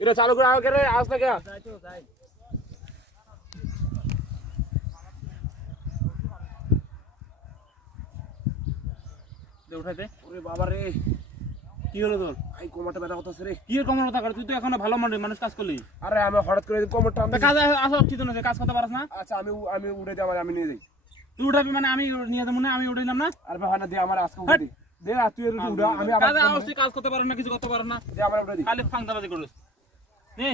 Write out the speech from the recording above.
এটা চালু করে আগে রে আজ না কে যাই তো যাই দে উঠাই দে ওরে বাবা রে কি হলো তোর আই কোমরটা ব্যথা করতেছে রে কি এর কমর কথা কর তুই তো এখনো ভালো মানুষ কাজ করলি আরে আমি হঠাৎ করে কোমরটা তা কাজ আসা উচিত না কাজ করতে পারছ না আচ্ছা আমি উঠে দিই আমি নিয়ে যাই তুই উঠাবি মানে আমি নিয়ে যাবো না আমি উঠে নিলাম না আরে ভাই না দে আমার আজকে উঠে দে দে আর তুই উঠা আমি আবার কাজে আসছি কাজ করতে পারো না কিছু করতে পারো না দে আমার উঠে দি খালি ফাংদাবাজি করিস নে